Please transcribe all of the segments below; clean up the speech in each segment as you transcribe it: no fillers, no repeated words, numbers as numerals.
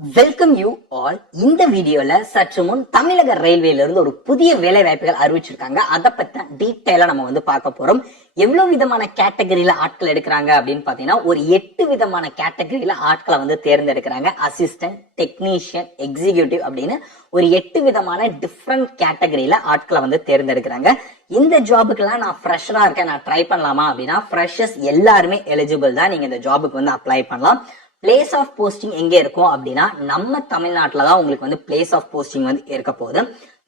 Welcome you all. இந்த வீடியோல சற்று முன் தமிழக ரயில்வேல இருந்து ஒரு புதிய வேலை வாய்ப்புகள் அறிவிச்சிருக்காங்க. அதை பத்தி டீட்டெயிலா நம்ம வந்து பார்க்க போறோம். எவ்வளவு விதமான கேட்டகரியில ஆட்கள் எடுக்கிறாங்க அப்படின்னு பாத்தீங்கன்னா ஒரு 8 விதமான கேட்டகரியில ஆட்களை வந்து தேர்ந்தெடுக்கிறாங்க. அசிஸ்டன்ட், டெக்னீஷியன், எக்ஸிகியூட்டிவ் அப்படின்னு ஒரு 8 விதமான டிஃப்ரெண்ட் கேட்டகரியில ஆட்களை வந்து தேர்ந்தெடுக்கிறாங்க. இந்த ஜாபுக்கெல்லாம் நான் ஃப்ரெஷரா இருக்கேன், நான் ட்ரை பண்ணலாமா அப்படின்னா ஃப்ரெஷர்ஸ் எல்லாருமே எலிஜிபிள் தான். நீங்க இந்த ஜாபுக்கு வந்து அப்ளை பண்ணலாம். பிளேஸ் ஆஃப் போஸ்டிங் எங்க இருக்கும் அப்படின்னா நம்ம தமிழ்நாட்டில தான் உங்களுக்கு வந்து பிளேஸ் ஆஃப் போஸ்டிங் வந்து இருக்க போகுது.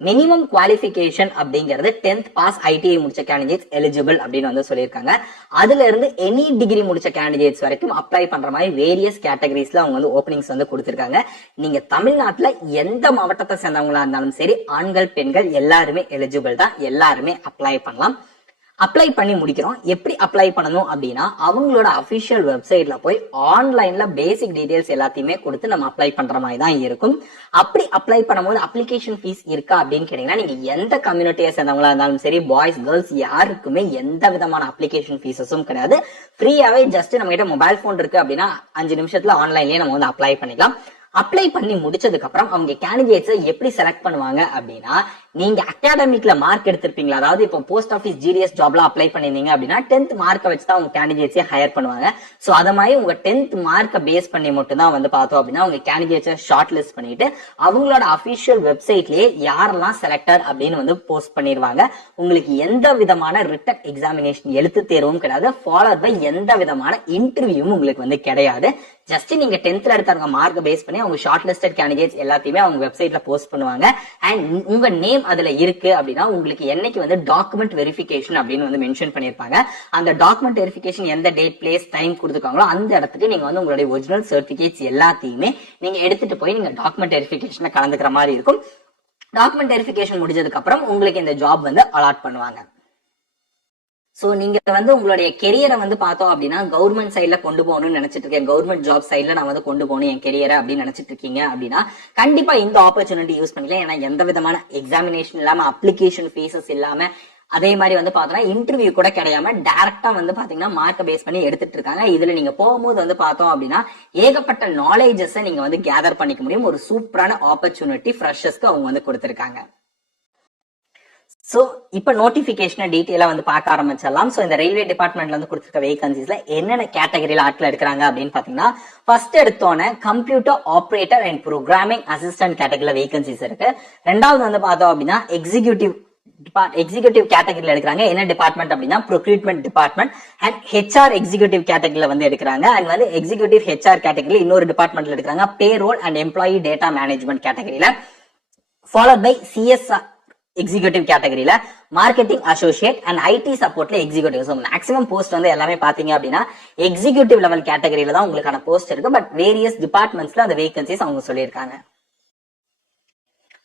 மினிமம் குவாலிஃபிகேஷன் அப்படிங்கிறது 10th பாஸ் ஐடிஐ முடிச்ச கேண்டிடேட்ஸ் எலிஜிபிள் அப்படின்னு வந்து சொல்லியிருக்காங்க. அதுல இருந்து எனி டிகிரி முடிச்ச கேண்டிடேட்ஸ் வரைக்கும் அப்ளை பண்ற மாதிரி வேரியஸ் கேட்டகரிஸ்ல அவங்க வந்து ஓப்பனிங்ஸ் வந்து கொடுத்திருக்காங்க. நீங்க தமிழ்நாட்டுல எந்த மாவட்டத்தை சேர்ந்தவங்களா இருந்தாலும் சரி, ஆண்கள் பெண்கள் எல்லாருமே எலிஜிபிள் தான், எல்லாருமே அப்ளை பண்ணலாம். அப்ளை பண்ணி முடிக்கிறோம். எப்படி அப்ளை பண்ணணும் அப்படின்னா அவங்களோட அபிஷியல் வெப்சைட்ல போய் ஆன்லைன்ல பேசிக் டீடைல்ஸ் எல்லாத்தையுமே கொடுத்து நம்ம அப்ளை பண்ற மாதிரி தான் இருக்கும். அப்படி அப்ளை பண்ணும்போது அப்ளிகேஷன் ஃபீஸ் இருக்கா அப்படின்னு கேட்டீங்கன்னா நீங்க எந்த கம்யூனிட்டியை சேர்ந்தவங்களா இருந்தாலும் சரி, பாய்ஸ் கேர்ள்ஸ் யாருக்குமே எந்த விதமான அப்ளிகேஷன் ஃபீஸஸும் கிடையாது. ஃப்ரீயாவே ஜஸ்ட் நம்ம கிட்ட மொபைல் போன் இருக்கு அப்படின்னா 5 நிமிஷத்துல ஆன்லைன்லயே நம்ம வந்து அப்ளை பண்ணிக்கலாம். அப்ளை பண்ணி முடிச்சதுக்கு அப்புறம் அவங்க கேண்டிடேட்ஸை எப்படி செலக்ட் பண்ணுவாங்க அப்படின்னா, நீங்க அகாடமிக்ல மார்க் எடுத்திருப்பீங்களா, அதாவது இப்போ போஸ்ட் ஆஃபீஸ் ஜிடிஎஸ் ஜாப்ல அப்ளை பண்ணிருந்தீங்க அப்படின்னா 10th மார்க்கை வச்சு தான் உங்க கேண்டிடேட்ஸை ஹையர் பண்ணுவாங்க. சோ அத மாதிரி உங்க 10th மார்க்கை பேஸ் பண்ணி மட்டும் தான் வந்து பார்த்தோம் அப்படின்னா உங்க கேண்டிடேட்ஸை ஷார்ட் லிஸ்ட் பண்ணிட்டு அவங்களோட அபிஷியல் வெப்சைட்லயே யாரெல்லாம் செலக்டட் அப்படின்னு வந்து போஸ்ட் பண்ணிடுவாங்க. உங்களுக்கு எந்த விதமான ரிட்டன் எக்ஸாமினேஷன் எழுத்து தேர்வும் கிடையாது, ஃபாலோட் பை எந்த விதமான இன்டர்வியூவும் உங்களுக்கு வந்து கிடையாது. ஜஸ்ட் நீங்க 10th எடுத்தவங்க மார்க் பேஸ் பண்ணி அவங்க ஷார்ட் லிஸ்டட் கேண்டிடேட்ஸ் எல்லாத்தையுமே அவங்க வெப்சைட்ல போஸ்ட் பண்ணுவாங்க. அண்ட் உங்க நேம் அதுல இருக்கு அப்படின்னா உங்களுக்கு என்னைக்கு வந்து டாக்குமெண்ட் வெரிஃபிகேஷன் அப்படின்னு வந்து மென்ஷன் பண்ணிருப்பாங்க. அந்த டாக்குமெண்ட் வெரிஃபிகேஷன் எந்த டேட், பிளேஸ், டைம் கொடுத்துருக்காங்களோ அந்த இடத்துக்கு நீங்க வந்து உங்களுடைய ஒரிஜினல் சர்டிபிகேட்ஸ் எல்லாத்தையுமே நீங்க எடுத்துட்டு போய் நீங்க டாக்குமெண்ட் வெரிஃபிகேஷன்ல கலந்துக்கிற மாதிரி இருக்கும். டாக்குமெண்ட் வெரிஃபிகேஷன் முடிஞ்சதுக்கு அப்புறம் உங்களுக்கு இந்த ஜாப் வந்து அலாட் பண்ணுவாங்க. சோ நீங்க வந்து உங்களுடைய கெரியரை வந்து பார்த்தோம் அப்படின்னா கவர்மெண்ட் சைட்ல கொண்டு போகணும்னு நினைச்சிட்டு இருக்கேன், கவர்மெண்ட் ஜாப் சைட்ல நான் வந்து கொண்டு போகணும் என் கெரியரை அப்படின்னு நினைச்சிட்டு இருக்கீங்க அப்படின்னா கண்டிப்பா இந்த ஆப்பர்ச்சுனிட்டி யூஸ் பண்ணிக்கலாம். ஏன்னா எந்த விதமான எக்ஸாமினேஷன் இல்லாம, அப்ளிகேஷன் ஃபீஸஸ் இல்லாம, அதே மாதிரி வந்து பார்த்தோம்னா இன்டர்வியூ கூட கிடையாம டைரக்டா வந்து பாத்தீங்கன்னா மார்க்கை பேஸ் பண்ணி எடுத்துட்டு இருக்காங்க. இதுல நீங்க போகும்போது வந்து பார்த்தோம் அப்படின்னா ஏகப்பட்ட நாலேஜஸ் நீங்க வந்து கேதர் பண்ணிக்க முடியும். ஒரு சூப்பரான ஆப்பர்ச்சுனிட்டி ஃப்ரெஷர்ஸ்க்கு அவங்க வந்து கொடுத்திருக்காங்க. சோ இப்ப நோட்டிபிகேஷன் டீடைலா வந்து பார்க்க ஆரம்பிச்சிடலாம். சோ இந்த ரயில்வே டிபார்ட்மெண்ட்ல வந்து கொடுத்திருக்க வேகன்சிஸ்ல என்னென்ன கேட்டகரியில ஆட்கள் எடுக்கிறாங்க அப்படின்னு பாத்தீங்கன்னா, ஃபர்ஸ்ட் எடுத்தோன்னே computer operator and programming assistant கேட்டகரியில வேகன்சிஸ் இருக்கு. ரெண்டாவது வந்து பார்த்தோம் அப்படின்னா எக்ஸிகியூட்டிவ் கேட்டகரியில எடுக்கிறாங்க. என்ன டிபார்ட்மெண்ட் அப்படின்னா procurement department and HR executive கேட்டகரியில வந்து எடுக்கிறாங்க. அண்ட் வந்து எக்ஸிகியூட்டிவ் ஹெச்ஆர் கேட்டகரியில இன்னொரு டிபார்ட்மெண்ட்ல எடுக்கிறாங்க, payroll and employee data management கேட்டகரியில. ஃபாலோட் பை சிஎஸ்ஆர் எக்ஸிகியூட்டிவ் கேட்டகரியில, மார்க்கெட்டிங் அசோசியேட் அண்ட் ஐடி சப்போர்ட்ல எக்ஸிகியூட்டிவ். ஸோ மேக்ஸிமம் போஸ்ட் வந்து எல்லாமே பாத்தீங்க அப்படின்னா எக்ஸிகியூட்டிவ் லெவல் கேட்டகரியில தான் உங்களுக்கான போஸ்ட் இருக்கு. பட் வேரியஸ் டிபார்ட்மெண்ட்ஸ்ல அந்த வேகன்சிஸ் அவங்க சொல்லியிருக்காங்க.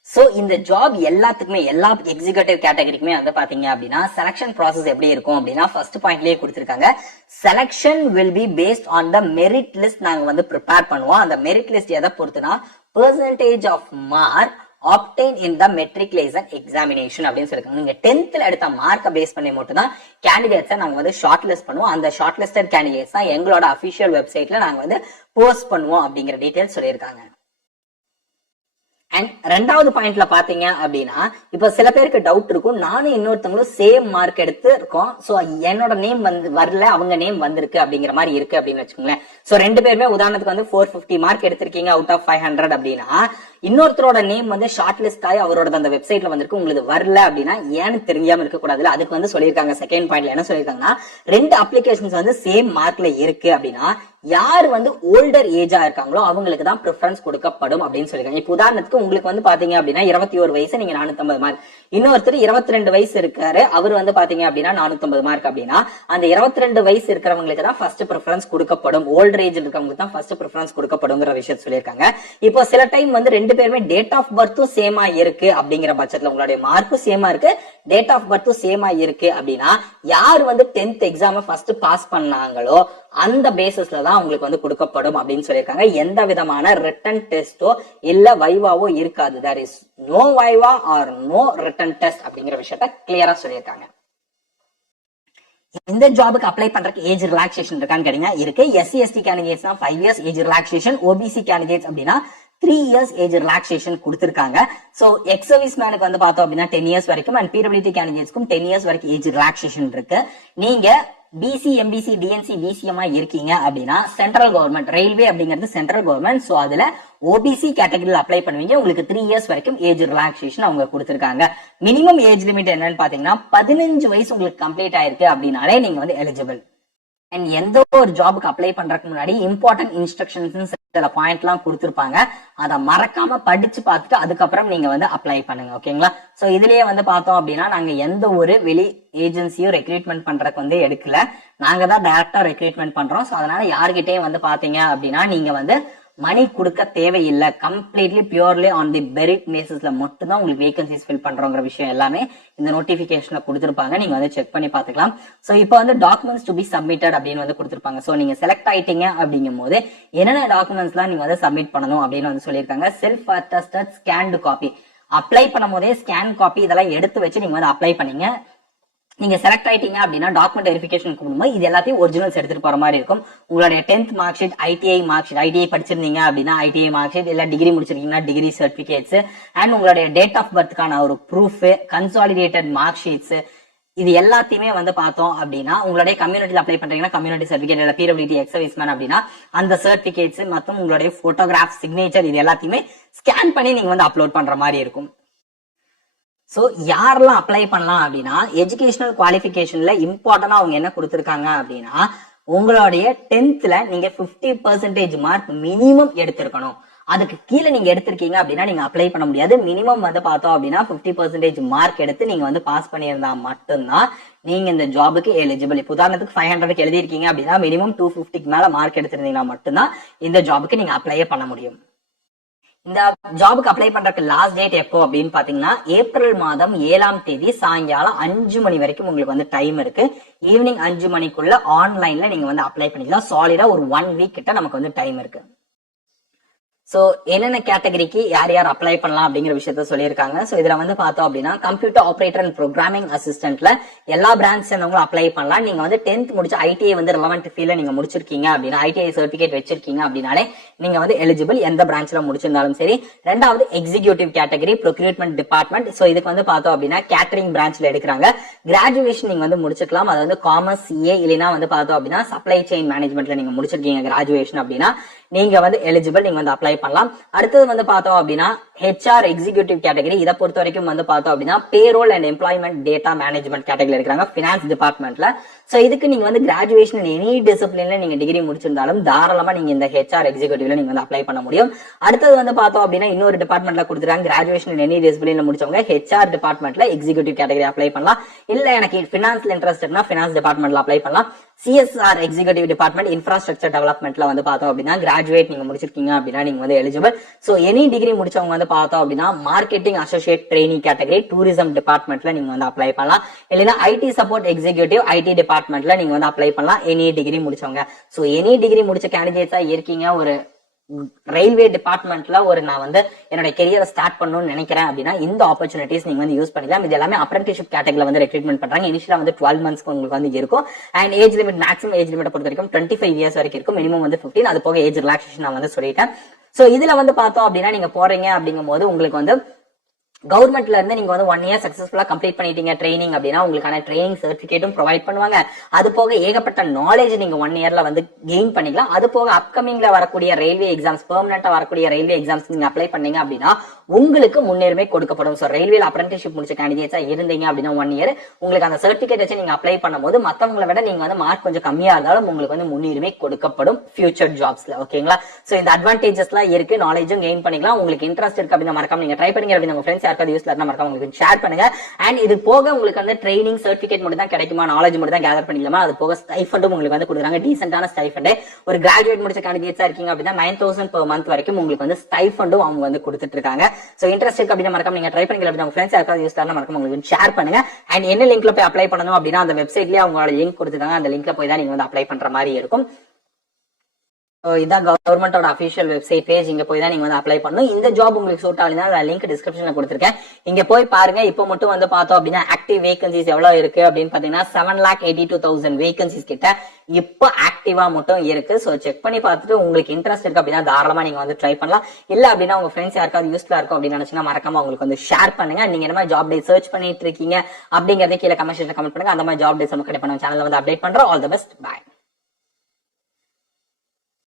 சோ இந்த ஜாப் எல்லாத்துக்குமே, எல்லா எக்ஸிகியூட்டிவ் கேட்டகரிக்குமே வந்து பாத்தீங்க அப்படின்னா செலக்ஷன் ப்ராசஸ் எப்படி இருக்கும் அப்படின்னா ஃபர்ஸ்ட் பாயிண்ட்லயே கொடுத்திருக்காங்க, selection will be based on the merit list. நாங்க வந்து ப்ரிப்பேர் பண்ணுவோம். அந்த மெரிட் லிஸ்ட் எதை பொறுத்துனா percentage of mark obtain in the matriculation examination அப்படின்னு சொல்லிருக்காங்க. நீங்க 10th எடுத்த மார்க்கை பேஸ் பண்ணி மட்டும் தான் கேண்டிடேட்ஸை நாங்க வந்து ஷார்ட் லிஸ்ட் பண்ணுவோம். அந்த ஷார்ட் லிஸ்டட் கேண்டிடேட்ஸ் தான் எங்களோட அபிஷியல் வெப்சைட்ல நாங்க வந்து போஸ்ட் பண்ணுவோம் அப்படிங்கிற டீடைல்ஸ் சொல்லியிருக்காங்க. அண்ட் ரெண்டாவது பாயிண்ட்ல பாத்தீங்க அப்படின்னா இப்ப சில பேருக்கு டவுட் இருக்கும், நானும் இன்னொருத்தவங்களும் சேம் மார்க் எடுத்து இருக்கோம், சோ என்னோட நேம் வந்து வரல, அவங்க நேம் வந்திருக்கு அப்படிங்கிற மாதிரி இருக்கு அப்படின்னு வச்சுக்கோங்களேன். சோ ரெண்டு பேருமே உதாரணத்துக்கு வந்து 450 மார்க் எடுத்திருக்கீங்க அவுட் ஆஃப் 500 அப்படின்னா இன்னொருத்தரோட நேம் வந்து ஷார்ட் லிஸ்ட் ஆகி அவரோட அந்த வெப்சைட்ல வந்திருக்கு, உங்களுக்கு வரல அப்படின்னா ஏன்னு தெரியாம இருக்க கூடாதுல. அதுக்கு வந்து சொல்லியிருக்காங்க செகண்ட் பாயிண்ட்ல என்ன சொல்லியிருக்காங்கன்னா, 2 அப்ளிகேஷன்ஸ் வந்து சேம் மார்க்ல இருக்கு அப்படின்னா யார் வந்து ஓல்டர் ஏஜா இருக்காங்களோ அவங்களுக்கு தான் ப்ரிஃபரன்ஸ் கொடுக்கப்படும் அப்படின்னு சொல்லிருக்காங்க. இப்ப உதாரணத்துக்கு உங்களுக்கு வந்து பாத்தீங்க அப்படின்னா 21 வயசு, நீங்க 450 மார்க், இன்னொருத்தர் 22 வயசு இருக்காரு, அவர் வந்து பாத்தீங்க அப்படின்னா 450 மார்க் அப்படின்னா அந்த 22 வயசு இருக்கிறவங்களுக்கு தான் ஃபர்ஸ்ட் ப்ரிஃபரன்ஸ் கொடுக்கப்படும், ஓல்டர் ஏஜ் இருக்கவங்களுக்கு தான் ஃபர்ஸ்ட் ப்ரிஃபரன்ஸ் கொடுக்கப்படுங்கிற விஷயம் சொல்லியிருக்காங்க. இப்போ சில டைம் வந்து 2 பேருமே டேட் ஆஃப் பர்த்தும் சேமா இருக்கு அப்படிங்கிற பட்சத்துல, உங்களுடைய மார்க்கும் சேமா இருக்கு, டேட் ஆஃப் பர்த்தும் சேமா இருக்கு அப்படின்னா யார் வந்து 10th எக்ஸாம் ஃபர்ஸ்ட் பாஸ் பண்ணாங்களோ அந்த பேசிஸ்ல தான் உங்களுக்கு வந்து கொடுக்கப்படும் அப்படின்னு சொல்லியிருக்காங்க. எந்த விதமான ரிட்டன் டெஸ்டோ இல்ல வைவாவோ இருக்காது. There is no viva or no written test அப்படிங்கிற விஷயத்த கிளியரா சொல்லியிருக்காங்க. இந்த ஜாபுக்கு அப்ளை பண்றதுக்கு ஏஜ் ரிலாக்ஸேஷன் இருக்கான்னு கேட்டீங்க, இருக்கு. SC ST candidates 5 years age relaxation, OBC candidates அப்படின்னா 3 years ஏஜ் ரிலாக்ஸேஷன் கொடுத்திருக்காங்க. சோ எக்ஸ் சர்வீஸ் மேனுக்கு வந்து பார்த்தோம் அப்படின்னா 10 years வரைக்கும் அண்ட் பிடபிள்யூடி கேண்டிடேட்ஸ்க்கும் 10 years வரைக்கும் ஏஜ் ரிலாக்ஸேஷன் இருக்கு. நீங்க பிசி எம்பிசி டிஎன்சி பிசிஎம்மா இருக்கீங்க அப்படின்னா சென்ட்ரல் கவர்மெண்ட் ரயில்வே அப்படிங்கிறது சென்ட்ரல் கவர்மெண்ட். சோ அதுல ஓபிசி கேட்டகரியில் அப்ளை பண்ணுவீங்க. உங்களுக்கு 3 years வரைக்கும் ஏஜ் ரிலாக்ஸேஷன் அவங்க கொடுத்திருக்காங்க. மினிமம் ஏஜ் லிமிட் என்னன்னு பாத்தீங்கன்னா 15 வயசு உங்களுக்கு கம்ப்ளீட் ஆயிருக்கு அப்படின்னாலே நீங்க வந்து எலிஜிபிள். அண்ட் எந்த ஒரு ஜாபுக்கு அப்ளை பண்றதுக்கு முன்னாடி இம்பார்ட்டன்ட் இன்ஸ்ட்ரக்ஷன்ஸ் சில பாயிண்ட் எல்லாம் கொடுத்திருப்பாங்க. அதை மறக்காம படிச்சு பார்த்துட்டு அதுக்கப்புறம் நீங்க வந்து அப்ளை பண்ணுங்க. ஓகேங்களா? சோ இதுலயே வந்து பார்த்தோம் அப்படின்னா நாங்க எந்த ஒரு வெளி ஏஜென்சியும் ரெக்ரூட்மெண்ட் பண்றதுக்கு வந்து எடுக்கல. நாங்க தான் டைரக்டா ரெக்ரூட்மெண்ட் பண்றோம். சோ அதனால யார்கிட்டயும் வந்து பாத்தீங்க அப்படின்னா நீங்க வந்து மணி கொடுக்க தேவையில்லை. Completely purely on the merit பேசிஸ்ல மட்டும் தான் உங்களுக்கு வேகன்சிஸ் ஃபில் பண்றோங்கிற விஷயம் எல்லாமே இந்த நோட்டிபிகேஷன்ல கொடுத்திருப்பாங்க. நீங்க வந்து செக் பண்ணி பாத்துக்கலாம். சோ இப்போ வந்து டாக்குமெண்ட்ஸ் டு பி சப்மிட்டட் அப்படின்னு வந்து கொடுத்திருப்பாங்க. சோ நீங்க செலக்ட் ஆயிட்டீங்க அப்படிங்கும் போது என்னென்ன டாக்குமெண்ட்ஸ் எல்லாம் நீங்க வந்து சப்மிட் பண்ணணும் அப்படின்னு வந்து சொல்லியிருக்காங்க. Self attested scanned copy, apply பண்ணும் போதே ஸ்கேன் காப்பி இதெல்லாம் எடுத்து வச்சு நீங்க வந்து அப்ளை பண்ணீங்க. நீங்க செலக்ட் ஆயிட்டீங்க அப்படின்னா டாக்குமெண்ட் வெரிஃபிகேஷன் கொடுக்கும்போது இது எல்லாத்தையும் ஒரிஜினல்ஸ் எடுத்துட்டு போற மாதிரி இருக்கும். உங்களுடைய 10th mark sheet, ITI mark sheet, ITI படிச்சிருந்தீங்க அப்படின்னா ஐடிஐ மார்க் ஷீட், இல்ல டிகிரி முடிச்சிருக்கீங்கன்னா டிகிரி சர்டிபிகேட்ஸ் அண்ட் உங்களுடைய டேட் ஆஃப் பர்த்க்கான ஒரு ப்ரூஃப், கன்சாலிடேட்டட் மார்க் ஷீட்ஸ், இது எல்லாத்தையுமே வந்து பார்த்தோம் அப்படின்னா உங்களுடைய கம்யூனிட்டியில் அப்ளை பண்றீங்கன்னா கம்யூனிட்டி சர்டிபிகேட் இல்ல பிடபிள்யூடி எக்ஸ் சர்வீஸ் மேன் அப்படின்னா அந்த சர்டிபிகேட்ஸ் மற்றும் உங்களுடைய போட்டோகிராஃப், சிக்னேச்சர் இது எல்லாத்தையுமே ஸ்கேன் பண்ணி நீங்க வந்து அப்லோட் பண்ற மாதிரி இருக்கும். சோ யாரெல்லாம் அப்ளை பண்ணலாம் அப்படின்னா எஜுகேஷனல் குவாலிபிகேஷன்ல இம்பார்ட்டன்டா அவங்க என்ன கொடுத்திருக்காங்க அப்படின்னா உங்களுடைய 10th நீங்க 50% மார்க் மினிமம் எடுத்திருக்கணும். அதுக்கு கீழே நீங்க எடுத்திருக்கீங்க அப்படின்னா நீங்க அப்ளை பண்ண முடியாது. மினிமம் வந்து பார்த்தோம் அப்படின்னா 50% மார்க் எடுத்து நீங்க வந்து பாஸ் பண்ணியிருந்தா மட்டும்தான் நீங்க இந்த ஜாபுக்கு எலிஜிபிள். இப்போ உதாரணத்துக்கு 500க்கு எழுதிருக்கீங்க அப்படின்னா மினிமம் 250க்கு மேல மார்க் எடுத்திருந்தீங்கன்னா மட்டும்தான் இந்த ஜாபுக்கு நீங்க அப்ளையே பண்ண முடியும். இந்த ஜாபுக்கு அப்ளை பண்றதுக்கு லாஸ்ட் டேட் எப்போ அப்படின்னு பாத்தீங்கன்னா ஏப்ரல் மாதம் 7ஆம் தேதி சாயங்காலம் 5 மணி வரைக்கும் உங்களுக்கு வந்து டைம் இருக்கு. ஈவினிங் 5 மணிக்குள்ள ஆன்லைன்ல நீங்க வந்து அப்ளை பண்ணிக்கலாம். சாலிடா ஒரு 1 வீக் கிட்ட நமக்கு வந்து டைம் இருக்கு. சோ என்னென்ன கேட்டகரிக்கு யார் யார் அப்ளை பண்ணலாம் அப்படிங்கிற விஷயத்த சொல்லியிருக்காங்க. சோ இதுல வந்து பார்த்தோம் அப்படின்னா கம்ப்யூட்டர் ஆபரேட்டர் அண்ட் ப்ரோக்ராமிங் அசிஸ்டன்ட்ல எல்லா பிரான்ச் சேர்ந்தவங்களும் அப்ளை பண்ணலாம். நீங்க வந்து 10th முடிச்சு ஐடிஐ வந்து ரெலவெண்ட் ஃபீல்ட்ல நீங்க முடிச்சிருக்கீங்க அப்படின்னா ஐடிஐ சர்டிபிகேட் வச்சிருக்கீங்க அப்படின்னாலே நீங்க வந்து எலிஜிபிள், எந்த பிரான்ச்ல முடிச்சிருந்தாலும் சரி. ரெண்டாவது எக்ஸிகியூட்டிவ் கேட்டகரி ப்ரொக்யூட்மெண்ட் டிபார்ட்மெண்ட். சோ இதுக்கு வந்து பார்த்தோம் அப்படின்னா கேட்டரிங் பிரான்ச்ல எடுக்கிறாங்க. கிராஜுவேஷன் நீங்க வந்து முடிச்சுக்கலாம். அது வந்து காமர்ஸ், சிஏ இல்லைன்னா வந்து பார்த்தோம் அப்படின்னா சப்ளை செயின் மேனேஜ்மெண்ட்ல நீங்க முடிச்சிருக்கீங்க கிராஜுவேஷன் அப்படின்னா நீங்க வந்து எலிஜிபிள், நீங்க வந்து அப்ளை பண்ணலாம். அடுத்தது வந்து பார்த்தோம் அப்படின்னா ஹெச்ஆர் எக்ஸிகியூட்டிவ் கேட்டகரி. இதை பொறுத்த வரைக்கும் வந்து பார்த்தோம் அப்படின்னா payroll and employment data management category இருக்கிறாங்க பினான்ஸ் டிபார்ட்மெண்ட்ல. சோ இதுக்கு நீங்க வந்து கிராஜுவேஷன் எனி டிசிப்ளின்ல நீங்க டிகிரி முடிச்சிருந்தாலும் தாராளமா நீங்க இந்த ஹெச்ஆர் எக்ஸிகியூட்டிவ்ல நீங்க வந்து அப்ளை பண்ண முடியும். அடுத்தது வந்து பார்த்தோம் அப்படின்னா இன்னொரு டிபார்ட்மெண்ட்ல கொடுத்துருக்காங்க கிராஜுவேஷன் எனி டிசிப்ளின்ல முடிச்சவங்க ஹெச்ஆர் டிபார்ட்மெண்ட்ல எக்ஸிகியூட்டிவ் கேட்டகரி அப்ளை பண்ணலாம். இல்ல எனக்கு பினான்ஸ்ல இன்ட்ரெஸ்ட் இருக்குன்னா பினான்ஸ் டிபார்ட்மெண்ட்ல அப்ளை பண்ணலாம். சிஎஸ்ஆர் எக்ஸிகியூட்டிவ் டிபார்ட்மெண்ட் இன்ஃப்ராஸ்ட்ரக்சர் டெவலப்மெண்ட்ல வந்து பார்த்தோம் அப்படின்னா கிராஜுவேட் நீங்க முடிச்சிருக்கீங்க அப்படின்னா நீங்க வந்து எலிஜிபிள். சோ எனி டிகிரி முடிச்சவங்க வந்து பார்த்தோம் அப்படின்னா marketing associate training category tourism டிபார்ட்மெண்ட்ல நீங்க வந்து அப்ளை பண்ணலாம். இல்லைன்னா ஐடி சப்போர்ட் எக்ஸிகியூட்டிவ் ஐடி டிபார்ட்மெண்ட்ல நீங்க வந்து அப்ளை பண்ணலாம் எனி டிகிரி முடிச்சவங்க. சோ எனி டிகிரி முடிச்ச கேண்டிடேட்ஸா இருக்கீங்க, ஒரு ரயில்வே டிபார்ட்மெண்ட்ல நான் வந்து என்னோட கெரியரை ஸ்டார்ட் பண்ணணும்னு நினைக்கிறேன் அப்படின்னா இந்த ஆப்பர்ச்சுனிட்டிஸ் நீங்க வந்து யூஸ் பண்ணிக்கலாம். இது எல்லாமே அப்ரெண்டிஸ்ஷிப் கேட்டகரியில வந்து ரெக்ரூட்மெண்ட் பண்றாங்க. இனிஷியலா வந்து 12 மந்த்ஸ்க்கு உங்களுக்கு வந்து இருக்கும். And age limit maximum age limit பொறுத்த வரைக்கும் 25 இயர்ஸ் வரைக்கும் இருக்கும். மினிமம் வந்து 15. அது போக ஏஜ் ரிலாக்ஸேஷன் நான் வந்து சொல்லிட்டேன். சோ இதுல வந்து பார்த்தோம் அப்படின்னா நீங்க போறீங்க அப்படிங்கும் போது உங்களுக்கு வந்து கவர்மெண்ட்ல இருந்து நீங்க வந்து 1 இயர் சக்சஸ்ஃபுல்லா கம்ப்ளீட் பண்ணிட்டீங்க ட்ரைனிங் அப்படின்னா உங்களுக்கான ட்ரைனிங் சர்டிபிகேட்டும் ப்ரொவைட் பண்ணுவாங்க. அது போக ஏகப்பட்ட நாலேஜ் நீங்க 1 இயர்ல வந்து கெயின் பண்ணிக்கலாம். அது போக அப்கமிங்ல வரக்கூடிய ரயில்வே எக்ஸாம்ஸ், பெர்மனண்டா வரக்கூடிய ரயில்வே எக்ஸாம்ஸ் நீங்க அப்ளை பண்ணீங்க அப்படின்னா உங்களுக்கு முன்னுரிமை கொடுக்கப்படும். சோ ரயில்வேல அப்ரெண்டிஸ்ஷிப் முடிச்ச கேண்டிடேட்ஸா இருந்தீங்க அப்படின்னா 1 இயர் உங்களுக்கு அந்த சர்டிபிகேட் வச்சு நீங்க அப்ளை பண்ணும்போது மத்தவங்களை விட நீங்க வந்து மார்க் கொஞ்சம் கம்மியா இருந்தாலும் உங்களுக்கு வந்து முன்னுரிமை கொடுக்கப்படும் ஃபியூச்சர் ஜாப்ஸ்ல. ஓகேங்களா? சோ இந்த அட்வான்டேஜஸ் எல்லாம் இருக்கு. நாலேஜும் கெயின் பண்ணிக்கலாம். உங்களுக்கு இன்ட்ரெஸ்ட் இருக்கு அப்படின்னா மறக்காம நீங்க ட்ரை பண்ணுங்க. அப்படின்னு உங்க ஃப்ரெண்ட்ஸ் யாருக்காவது யூஸ்ல இருந்தா மறக்காம உங்களுக்கு ஷேர் பண்ணுங்க. அண்ட் இது போக உங்களுக்கு வந்து ட்ரைனிங் சர்டிபிகேட் மட்டும் தான் கிடைக்குமா, நாலேஜ் மட்டும் தான் கேதர் பண்ணிக்கலாமா, அது போக ஸ்டைஃபண்டும் உங்களுக்கு வந்து கொடுக்குறாங்க. டீசென்டான ஸ்டைஃபண்ட். ஒரு கிராஜுவேட் முடிச்ச கேண்டிடேட்ஸா இருக்கீங்க அப்படின்னா 9,000 per month வரைக்கும் உங்களுக்கு வந்து ஸ்டைஃபண்டும் அவங்க வந்து கொடுத்துட்டு இருக்காங்க. சோ இன்ட்ரெஸ்ட் அப்படின்னா மறக்காம நீங்க ட்ரை பண்ணுங்க. அப்படின்னா உங்க ஃப்ரெண்ட்ஸ் யாருக்காவது யூஸ் பண்ணா மறக்காம உங்களுக்கு ஷேர் பண்ணுங்க. அண்ட் என்ன லிங்க்ல போய் அப்ளை பண்ணணும் அப்படின்னா அந்த வெப்சைட்லயே அவங்களோட லிங்க் கொடுத்துருக்காங்க. அந்த லிங்க்ல போய் தான் நீங்க வந்து அப்ளை பண்ற மாதிரி இருக்கும். இதான் கவர்மெண்டோட அபிஷியல் வெப்சைட் பேஜ். இங்க போய் தான் நீங்க வந்து அப்ளை பண்ணணும். இந்த ஜாப் உங்களுக்கு சூட் ஆகுதுன்னா லிங்க் டிஸ்கிரிப்ஷன்ல கொடுத்துருக்கேன். இங்க போய் பாருங்க. இப்போ மட்டும் வந்து பார்த்தோம் அப்படின்னா ஆக்டிவ் வேகன்சிஸ் எவ்வளவு இருக்கு அப்படின்னு பாத்தீங்கன்னா 7,82,000 வேகன்சிஸ் கிட்ட இப்போ ஆக்டிவா மட்டும் இருக்கு. சோ செக் பண்ணி பார்த்துட்டு உங்களுக்கு இன்ட்ரெஸ்ட் இருக்கு அப்படின்னா தாராளமா நீங்க வந்து ட்ரை பண்ணலாம். இல்ல அப்படின்னா உங்க ஃப்ரெண்ட்ஸ் யாருக்காவது யூஸ்ஃபுல்லா இருக்கும் அப்படின்னு நினைச்சீங்கன்னா மறக்காம உங்களுக்கு வந்து ஷேர் பண்ணுங்க. நீங்க என்ன மாதிரி ஜாப் டே சர்ச் பண்ணிட்டு இருக்கீங்க அப்படிங்கறத கீழே கமெண்ட் பண்ணுங்க. அந்த மாதிரி ஜாப் டேஸ் நம்ம கண்டிப்பா நம்ம சேனல்ல வந்து அப்டேட் பண்றோம். All the best. பை.